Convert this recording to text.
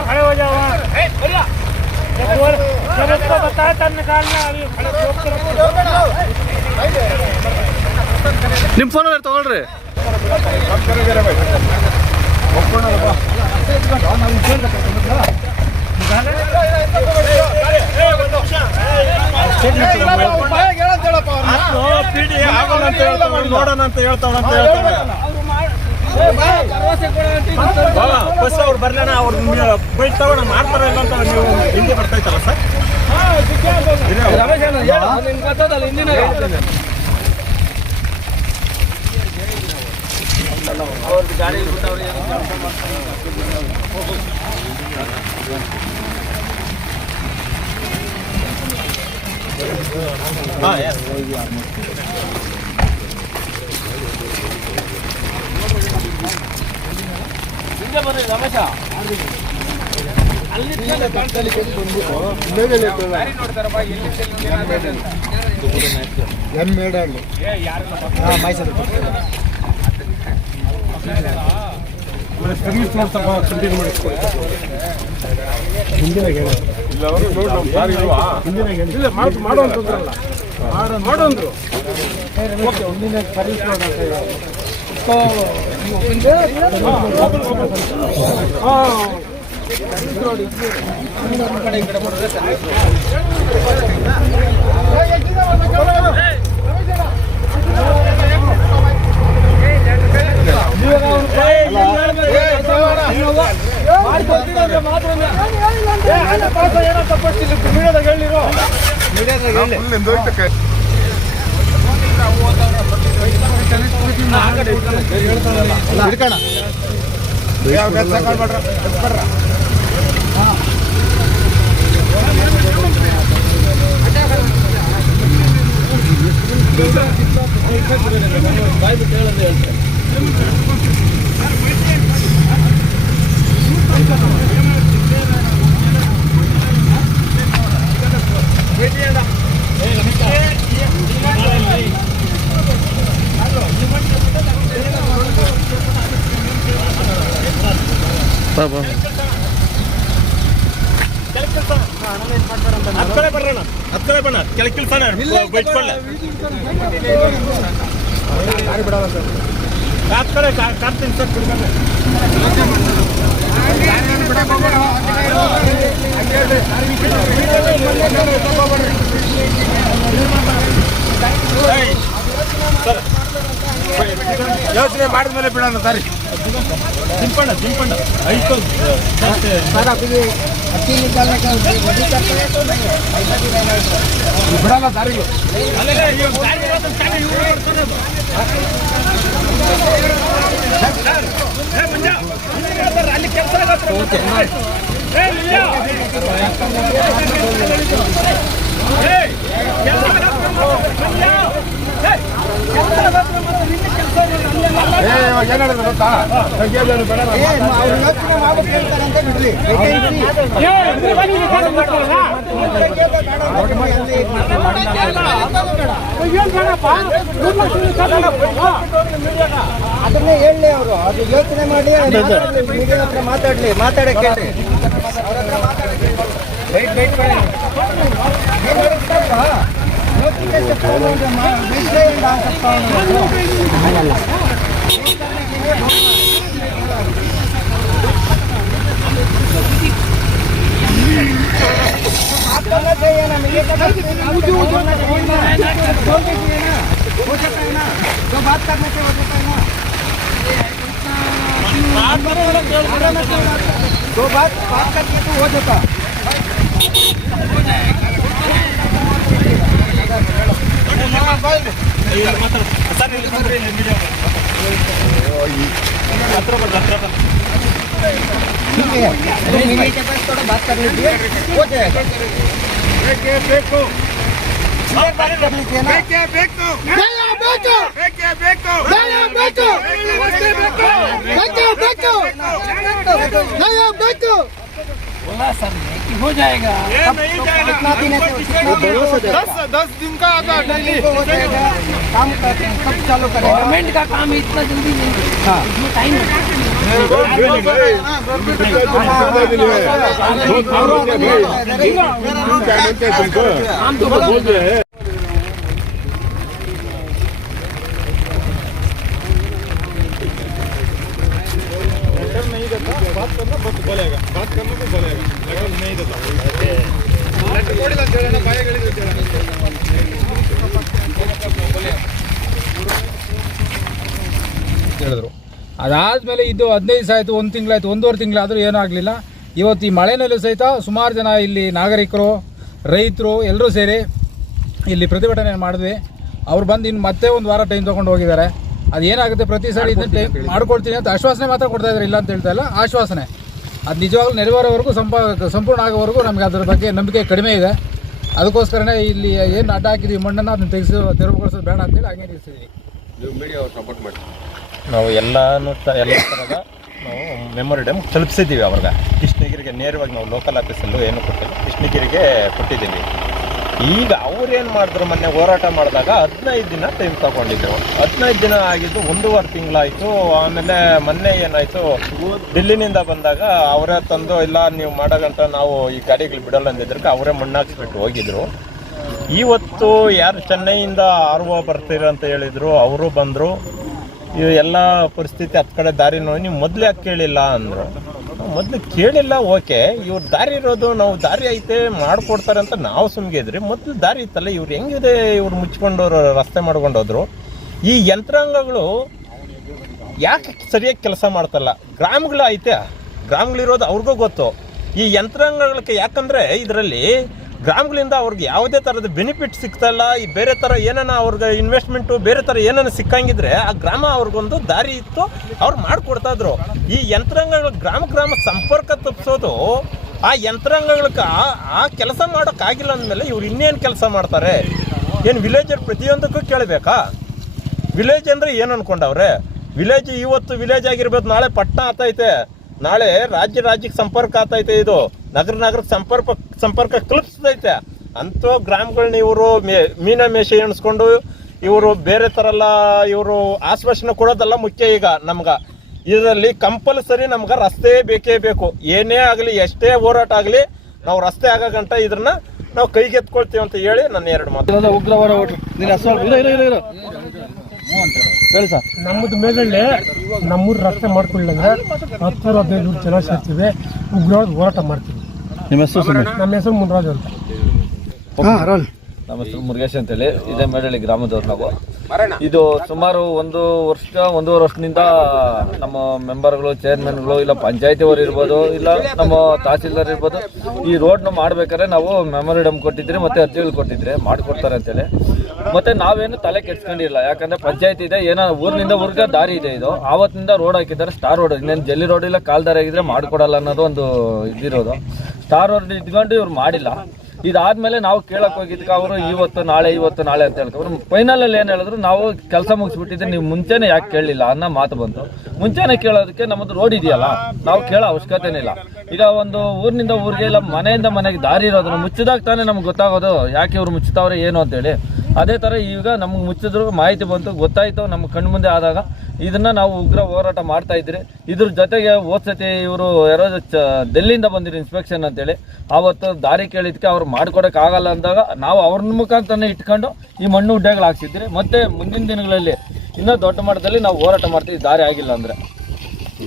खड़े हो जाओ जब इसको बताया तब निकालना अभी ನಿಮ್ಮ ಫೋನ್ ತಗೊಳ್ರಿ ನೋಡೋಣ ಅಂತ ಹೇಳ್ತಾವ ಬಸ್ ಅವ್ರು ಬರ್ಲಣ ಅವ್ರು ಬೈತಾವ ಮಾಡ್ತಾರ ಇಲ್ಲ ಅಂತ ನೀವು ಹಿಂದೆ ಬರ್ತಾಯ್ತಲ್ಲ ಸರ್ ಅವ್ರದ್ದು ಗಾಡಿ ಹಿಂದೆ ಬರ್ರಿ ರಮೇಶ ಸರ್ವಿಸ್ ಮಾಡ್ತಾರ ಕಂಟಿನ್ಯೂ ಮಾಡಿಸ್ಕೊಳ್ಳಿ ಹಿಂದಿನಾಗ ಇಲ್ಲ ಮಾಡುವಂತಂದ್ರಲ್ಲ ಮಾಡೋಂದ್ರು ಓಕೆ ಒಂದಿನ ಸರ್ವಿಸ್ ಮಾಡೋಣ ಕಡೆ ಕಡೆ ಮಾಡಿದ್ರೆ ಹತ್ಕಡೆ ಬಣ್ಣ ಕೆಳಗೆ ಕೆಲಸ ಬೈಟ್ಕೊಳ್ಳ ಹತ್ಕಡೆ ಕಾರ್ತೀನಿ ಸರ್ ಯೋಚನೆ ಮಾಡಿದ್ಮೇಲೆ ಬಿಡೋಣ ಸರಿ ಜಿಂಪಣ್ಣ ಐದು सर अभी अच्छी निकालने का वही करते हैं तो नहीं है ಬಿಡಲ್ಲ ದಾರಿಗೆ ಅಲ್ಲಿ ಕೆಲಸ ಏನಾಡಿದ್ರೆ ಗೊತ್ತಾ ಯೋಚನೆ ಮಾಡ್ಬೇಕು ಹೇಳ್ತಾರಂತೆ ಬಿಡ್ಲಿ ಅದನ್ನೇ ಹೇಳಲಿ ಅವರು ಅದು ಯೋಚನೆ ಮಾಡಿ ಮೀಡಿಯಾ ಹತ್ರ ಮಾತಾಡಕ್ಕೆ ಹೇಳ್ರಿ ಅವ್ರ ಹತ್ರ ಮಾತಾಡಕ್ಕೆ करना चाहिए ना मिले जो बात करने के वजह से ना तो बात करके तो हो जाता ठीक है के पास थोड़ा बात कर लीजिए हो जाएगा ಬೇಕು बात कर लीजिए ना बोला सर कि हो जाएगा कितना दिन है 10 दिन का आता डेली हो जाएगा काम कब चालू करेगा? गवर्नमेंट का काम है इतना जल्दी नहीं, हाँ इसमें टाइम काम तो बोल रहे हैं। बात करना बहुत बोलेगा, बात करना भी बोलेगा, लेकिन नहीं देता। ಹೇಳಿದ್ರು. ಅದಾದಮೇಲೆ ಇದು 15 ದಿವಸ ಆಯಿತು, 1 ತಿಂಗಳಾಯಿತು, 1.5 ತಿಂಗಳಾದರೂ ಏನೂ ಆಗಲಿಲ್ಲ. ಇವತ್ತು ಈ ಮಳೆನಲ್ಲೂ ಸಹಿತ ಸುಮಾರು ಜನ ಇಲ್ಲಿ ನಾಗರಿಕರು, ರೈತರು ಎಲ್ಲರೂ ಸೇರಿ ಇಲ್ಲಿ ಪ್ರತಿಭಟನೆ ಮಾಡಿದ್ವಿ. ಅವ್ರು ಬಂದು ಇನ್ನು ಮತ್ತೆ 1 ವಾರ ಟೈಮ್ ತೊಗೊಂಡು ಹೋಗಿದ್ದಾರೆ. ಅದು ಏನಾಗುತ್ತೆ, ಪ್ರತಿ ಸಾರಿ ಇದನ್ನು ಟೈಮ್ ಮಾಡ್ಕೊಡ್ತೀನಿ ಅಂತ ಆಶ್ವಾಸನೆ ಮಾತ್ರ ಕೊಡ್ತಾ ಇದ್ದಾರೆ, ಇಲ್ಲ ಅಂತ ಹೇಳ್ತಾ ಇಲ್ಲ, ಆಶ್ವಾಸನೆ. ಅದು ನಿಜವಾಗ್ಲೂ ನೆರವೇರೋವರೆಗೂ ಸಂಪೂರ್ಣ ಆಗೋವರೆಗೂ ನಮಗೆ ಅದರ ಬಗ್ಗೆ ನಂಬಿಕೆ ಕಡಿಮೆ ಇದೆ. ಅದಕ್ಕೋಸ್ಕರನೇ ಇಲ್ಲಿ ಏನು ಅಡ್ಡ ಹಾಕಿದ್ವಿ ಮಣ್ಣನ್ನು ಅದನ್ನು ತೆರವುಗೊಳಿಸೋದು ಬೇಡ ಅಂತೇಳಿ ಹಂಗೆ ನಿಲ್ಲಿಸಿದ್ವಿ. ನಾವು ಎಲ್ಲ ಥರದ ನಾವು ಮೆಮೊರಿಡಮ್ ತಲುಪಿಸಿದ್ದೀವಿ. ಅವ್ರಿಗೆ ಕೃಷ್ಣಗಿರಿಗೆ ನೇರವಾಗಿ ನಾವು ಲೋಕಲ್ ಆಫೀಸಲ್ಲೂ ಏನು ಕೊಟ್ಟಿಲ್ಲ, ಕೃಷ್ಣಗಿರಿಗೆ ಕೊಟ್ಟಿದ್ದೀವಿ. ಈಗ ಅವ್ರೇನು ಮಾಡಿದ್ರು, ಮೊನ್ನೆ ಹೋರಾಟ ಮಾಡಿದಾಗ 15 ದಿನ ಟೈಮ್ ತಗೊಂಡಿದ್ರು. 15 ದಿನ ಆಗಿದ್ದು 1.5 ತಿಂಗಳಾಯಿತು. ಆಮೇಲೆ ಮೊನ್ನೆ ಏನಾಯಿತು, ಡೆಲ್ಲಿನಿಂದ ಬಂದಾಗ ಅವರೇ ತಂದು ಇಲ್ಲ ನೀವು ಮಾಡೋಗಂಟ ನಾವು ಈ ಗಾಡಿಗಳು ಬಿಡಲ್ಲ ಅಂದಿದ್ದಕ್ಕೆ ಅವರೇ ಮಣ್ಣಾಕ್ಸ್ಬಿಟ್ಟು ಹೋಗಿದ್ರು. ಇವತ್ತು ಯಾರು ಚೆನ್ನೈಯಿಂದ RO ಬರ್ತೀರ ಅಂತ ಹೇಳಿದರು, ಅವರು ಬಂದರು. ಇವು ಎಲ್ಲ ಪರಿಸ್ಥಿತಿ ಹತ್ತು ಕಡೆ ದಾರಿ ನೋಡಿ ನೀವು ಮೊದಲೇ ಯಾಕೆ ಕೇಳಿಲ್ಲ ಅಂದರು. ಮೊದಲು ಕೇಳಿಲ್ಲ, ಓಕೆ, ಇವ್ರು ದಾರಿ ಇರೋದು ನಾವು ದಾರಿ ಐತೆ ಮಾಡಿಕೊಡ್ತಾರೆ ಅಂತ ನಾವು ಸುಮ್ಗಿದ್ರಿ. ಮೊದಲು ದಾರಿ ಇತ್ತಲ್ಲ, ಇವ್ರು ಹೆಂಗಿದೆ, ಇವ್ರು ಮುಚ್ಕೊಂಡು ರಸ್ತೆ ಮಾಡ್ಕೊಂಡೋದ್ರು. ಈ ಯಂತ್ರಾಂಗಗಳು ಯಾಕೆ ಸರಿಯಾಗಿ ಕೆಲಸ ಮಾಡ್ತಲ್ಲ? ಗ್ರಾಮಗಳು ಐತೆ, ಗ್ರಾಮಗಳಿರೋದು ಅವ್ರಿಗೂ ಗೊತ್ತು. ಈ ಯಂತ್ರಾಂಗಗಳಿಗೆ ಯಾಕಂದರೆ ಇದರಲ್ಲಿ ಗ್ರಾಮಗಳಿಂದ ಅವ್ರಿಗೆ ಯಾವುದೇ ಥರದ ಬೆನಿಫಿಟ್ ಸಿಗ್ತಾಯಿಲ್ಲ. ಈ ಬೇರೆ ಥರ ಏನಾನ ಅವ್ರಿಗೆ ಇನ್ವೆಸ್ಟ್ಮೆಂಟು ಬೇರೆ ಥರ ಏನಾನ ಸಿಕ್ಕಂಗಿದ್ರೆ ಆ ಗ್ರಾಮ ಅವ್ರಿಗೊಂದು ದಾರಿ ಇತ್ತು, ಅವ್ರು ಮಾಡಿಕೊಡ್ತಾಯಿದ್ರು. ಈ ಯಂತ್ರಾಂಗಗಳು ಗ್ರಾಮ ಸಂಪರ್ಕ ತಪ್ಪಿಸೋದು, ಆ ಯಂತ್ರಾಂಗಗಳಿಗೆ ಆ ಕೆಲಸ ಮಾಡೋಕ್ಕಾಗಿಲ್ಲ ಅಂದಮೇಲೆ ಇವ್ರು ಇನ್ನೇನು ಕೆಲಸ ಮಾಡ್ತಾರೆ? ಏನು ವಿಲೇಜರ್ ಪ್ರತಿಯೊಂದಕ್ಕೂ ಕೇಳಬೇಕಾ? ವಿಲೇಜ್ ಅಂದರೆ ಏನು ಅಂದ್ಕೊಂಡವ್ರೆ? ವಿಲೇಜ್ ಇವತ್ತು ವಿಲೇಜ್ ಆಗಿರ್ಬೋದು, ನಾಳೆ ಪಟ್ಟಣ ಆತೈತೆ, ನಾಳೆ ರಾಜ್ಯಕ್ಕೆ ಸಂಪರ್ಕ ಆತೈತೆ, ಇದು ನಗರಕ್ಕೆ ಸಂಪರ್ಕ ಕಲ್ಪಿಸ್ತೈತೆ. ಅಂಥ ಗ್ರಾಮಗಳನ್ನ ಇವರು ಮೀನಾಮೇಷ ಎಣಿಸ್ಕೊಂಡು ಇವರು ಬೇರೆ ಥರ ಎಲ್ಲ ಇವರು ಆಶ್ವಾಸನೆ ಕೊಡೋದಲ್ಲ ಮುಖ್ಯ. ಈಗ ನಮ್ಗೆ ಇದರಲ್ಲಿ ಕಂಪಲ್ಸರಿ ನಮ್ಗೆ ರಸ್ತೆ ಬೇಕೇ ಬೇಕು. ಏನೇ ಆಗಲಿ, ಎಷ್ಟೇ ಹೋರಾಟ ಆಗಲಿ, ನಾವು ರಸ್ತೆ ಆಗಂಟ ಇದನ್ನ ನಾವು ಕೈಗೆತ್ಕೊಳ್ತೀವಿ ಅಂತ ಹೇಳಿ ನನ್ನ 2 ಮಾತು. ಉಗ್ರವಾದ ಹೇಳಿ ಸರ್. ನಮ್ಮದು ಮೇಲಲ್ಲಿ ನಮ್ಮೂರು ರಸ್ತೆ ಮಾಡ್ಕೊಳ್ಳಿಲ್ಲ 10-15 ಜನ ಸೇರ್ತೀವಿ, ಉಗ್ರವಾದ ಹೋರಾಟ ಮಾಡ್ತೀವಿ. ನಿಮ್ಮ ಹೆಸರು? ನಮ್ಮ ಹೆಸರು ಮುನ್ರಾಜ್ ಅಂತ. ನಮ್ಮ ಹೆಸರು ಮುರುಗೇಶ್ ಅಂತೇಳಿ, ಇದೇ ಮೇಡಳ್ಳಿ ಗ್ರಾಮದವ್ರು ನಾವು. ಇದು ಸುಮಾರು 1-1.5 ವರ್ಷದಿಂದ ನಮ್ಮ ಮೆಂಬರ್ಗಳು, ಚೇರ್ಮನ್ಗಳು, ಇಲ್ಲ ಪಂಚಾಯತಿಯವರು ಇರ್ಬೋದು, ಇಲ್ಲ ನಮ್ಮ ತಹಸೀಲ್ದಾರ್ ಇರ್ಬೋದು, ಈ ರೋಡ್ನ ಮಾಡ್ಬೇಕಾದ್ರೆ ನಾವು ಮೆಮೊರಿಡಮ್ ಕೊಟ್ಟಿದ್ರಿ, ಮತ್ತೆ ಅರ್ಜಿಗಳು ಕೊಟ್ಟಿದ್ರಿ, ಮಾಡಿಕೊಡ್ತಾರೆ ಅಂತೇಳಿ. ಮತ್ತೆ ನಾವೇನು ತಲೆ ಕೆಡ್ಸ್ಕೊಂಡಿಲ್ಲ, ಯಾಕಂದ್ರೆ ಪಂಚಾಯತಿ ಇದೆ, ಏನೋ ಊರಿನಿಂದ ಊರಿಗೆ ದಾರಿ ಇದೆ. ಇದು ಆವತ್ತಿನಿಂದ ರೋಡ್ ಹಾಕಿದ್ದಾರೆ, ಸ್ಟಾರ್ ರೋಡ್. ಇನ್ನೇನು ಜಲ್ಲಿ ರೋಡ್ ಇಲ್ಲ, ಕಾಲ್ ದಾರಿ ಆಗಿದ್ರೆ ಮಾಡಿಕೊಡಲ್ಲ ಅನ್ನೋದು ಒಂದು ಇದಿರೋದು. ಸ್ಟಾರ್ ರೋಡ್ ಇಟ್ಕೊಂಡು ಇವ್ರು ಮಾಡಿಲ್ಲ. ಇದಾದ್ಮೇಲೆ ನಾವು ಕೇಳಕ್ ಹೋಗಿದ್ದಕ್ಕೆ ಅವರು ಇವತ್ತು ನಾಳೆ ಅಂತ ಹೇಳ್ತಾರೆ. ಫೈನಲಲ್ಲಿ ಏನು ಹೇಳಿದ್ರು, ನಾವು ಕೆಲಸ ಮುಗಿಸ್ಬಿಟ್ಟಿದ್ರೆ ನೀವು ಮುಂಚೆನೆ ಯಾಕೆ ಕೇಳಲಿಲ್ಲ ಅನ್ನೋ ಮಾತು ಬಂತು. ಮುಂಚೆನೆ ಕೇಳೋದಕ್ಕೆ ನಮ್ಮದು ರೋಡ್ ಇದೆಯಲ್ಲ, ನಾವು ಕೇಳೋ ಅವಶ್ಯಕತೆನೇ ಇಲ್ಲ. ಈಗ ಒಂದು ಊರಿನಿಂದ ಊರಿಗೆ, ಇಲ್ಲ ಮನೆಯಿಂದ ಮನೆಗೆ ದಾರಿ ಇರೋದನ್ನ ಮುಚ್ಚಿದಾಗ ತಾನೇ ನಮ್ಗೆ ಗೊತ್ತಾಗೋದು ಯಾಕೆ ಇವ್ರು ಮುಚ್ಚುತ್ತವ್ರೆ ಏನು ಅಂತೇಳಿ. ಅದೇ ಥರ ಈಗ ನಮ್ಗೆ ಮುಚ್ಚಿದ್ರು ಮಾಹಿತಿ ಬಂತು, ಗೊತ್ತಾಯಿತು, ನಮ್ಮ ಕಣ್ಣು ಮುಂದೆ ಆದಾಗ ಇದನ್ನು ನಾವು ಉಗ್ರ ಹೋರಾಟ ಮಾಡ್ತಾ ಇದ್ರಿ. ಇದ್ರ ಜೊತೆಗೆ ಹೋದ್ಸತಿ ಇವರು ಯಾರೋ ಡೆಲ್ಲಿಯಿಂದ ಬಂದಿರಿ ಇನ್ಸ್ಪೆಕ್ಷನ್ ಅಂತೇಳಿ, ಆವತ್ತು ದಾರಿ ಕೇಳಿದಕ್ಕೆ ಅವ್ರು ಮಾಡ್ಕೊಡೋಕ್ಕಾಗಲ್ಲ ಅಂದಾಗ ನಾವು ಅವ್ರ ಮುಖಾಂತರನೇ ಇಟ್ಕೊಂಡು ಈ ಮಣ್ಣು ಹುಡ್ಡೆಗಳು ಹಾಕ್ಸಿದ್ರಿ. ಮತ್ತು ಮುಂದಿನ ದಿನಗಳಲ್ಲಿ ಇನ್ನೂ ದೊಡ್ಡ ಮಟ್ಟದಲ್ಲಿ ನಾವು ಹೋರಾಟ ಮಾಡ್ತೀವಿ ದಾರಿ ಆಗಿಲ್ಲ ಅಂದರೆ.